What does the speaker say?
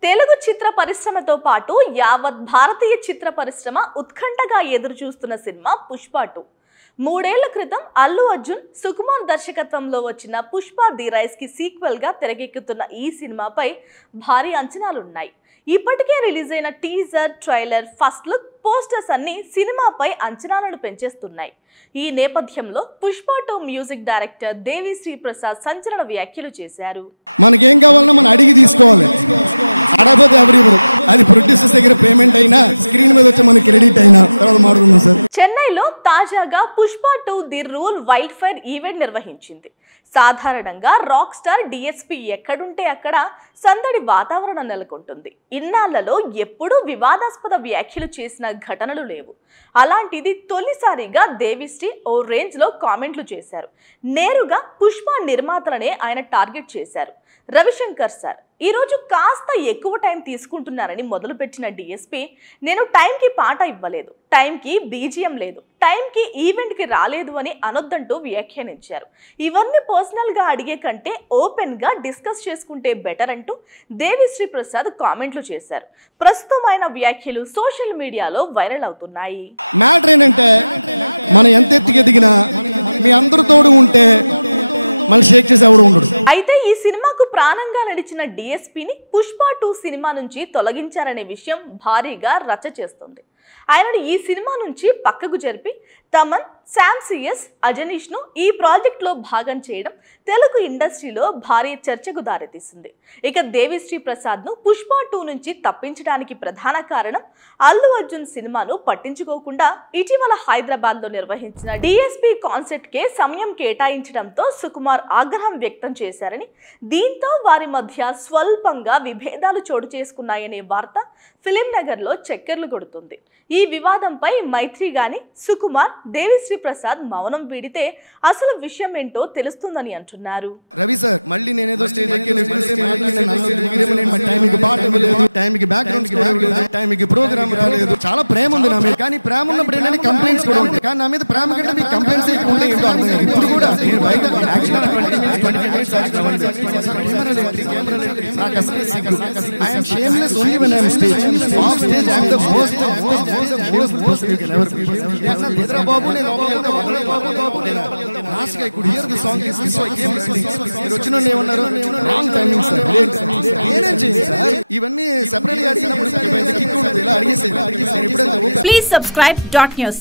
తెలుగు చిత్ర పరిశ్రమతో పాటు యావత్ భారతీయ చిత్ర పరిశ్రమ ఉత్కంఠగా ఎదురు చూస్తున్న సినిమా పుష్ప 2. 3 ఏళ్ల క్రితం అల్లు అర్జున్, సుకుమార్ దర్శకత్వంలో వచ్చిన పుష్ప ది రైస్ కి సీక్వెల్ గా తెరకెక్కుతున్న ఈ సినిమాపై భారీ అంచనాలున్నాయి. ఇప్పటికే రిలీజ్ అయిన teaser, trailer, first look, posters అన్ని సినిమాపై అంచనాలను పెంచేస్తున్నాయి. ఈ నేపథ్యంలో పుష్ప 2 మ్యూజిక్ డైరెక్టర్ దేవిశ్రీ ప్రసాద్ సంచలన వ్యాఖ్యలు చేశారు. చెన్నైలో తాజాగా Pushpa 2 the rule wild fire event నిర్వహించింది. సాధారణంగా రాక్ స్టార్ డిఎస్పీ ఎక్కడుంటే అక్కడ సందడి వాతావరణం నెలకొంటుంది. ఇన్నాళ్లలో ఎప్పుడూ వివాదాస్పద వ్యాఖ్యలు చేసిన ఘటనలు లేవు. అలాంటిది తొలిసారిగా దేవిశ్రీ ఓ రేంజ్లో కామెంట్లు చేశారు. నేరుగా పుష్ప నిర్మాతలనే ఆయన టార్గెట్ చేశారు. రవిశంకర్ సార్ ఈరోజు కాస్త ఎక్కువ టైం తీసుకుంటున్నారని మొదలుపెట్టిన డిఎస్పీ, నేను టైంకి పాట ఇవ్వలేదు, టైంకి బీజిఎం లేదు, టైంకి ఈవెంట్కి రాలేదు అని అనొద్దంటూ వ్యాఖ్యానించారు. ఇవన్నీ పర్సనల్గా అడిగే కంటే ఓపెన్గా డిస్కస్ చేసుకుంటే బెటర్ అంటూ దేవిశ్రీ ప్రసాద్ కామెంట్లు చేశారు. ప్రస్తుతం ఆయన వ్యాఖ్యలు సోషల్ మీడియాలో వైరల్ అవుతున్నాయి. అయితే ఈ సినిమాకు ప్రాణంగా నడిచిన డిఎస్పీని పుష్ప 2 సినిమా నుంచి తొలగించారనే విషయం భారీగా రచ్చ చేస్తుంది. ఆయనను ఈ సినిమా నుంచి పక్కకు జరిపి తమన్, శామ్ సిఎస్, అజనీష్ ను ఈ ప్రాజెక్ట్ లో భాగం చేయడం తెలుగు ఇండస్ట్రీలో భారీ చర్చకు దారితీసింది. ఇక దేవిశ్రీ ప్రసాద్ ను పుష్ప 2 నుంచి తప్పించడానికి ప్రధాన కారణం అల్లు అర్జున్ సినిమాను పట్టించుకోకుండా ఇటీవల హైదరాబాద్ లో నిర్వహించిన డిఎస్పీ కాన్సర్ట్ కే సమయం కేటాయించడంతో సుకుమార్ ఆగ్రహం వ్యక్తం చేశారని, దీంతో వారి మధ్య స్వల్పంగా విభేదాలు చోటు చేసుకున్నాయనే వార్త ఫిలిం నగర్ లో చక్కర్లు కొడుతుంది. ఈ వివాదంపై మైత్రి గాని సుకుమార్, దేవిశ్రీ ప్రసాద్ మౌనం వీడితే అసలు విషయం ఏంటో తెలుస్తుందని అంటున్నారు. Please subscribe .news.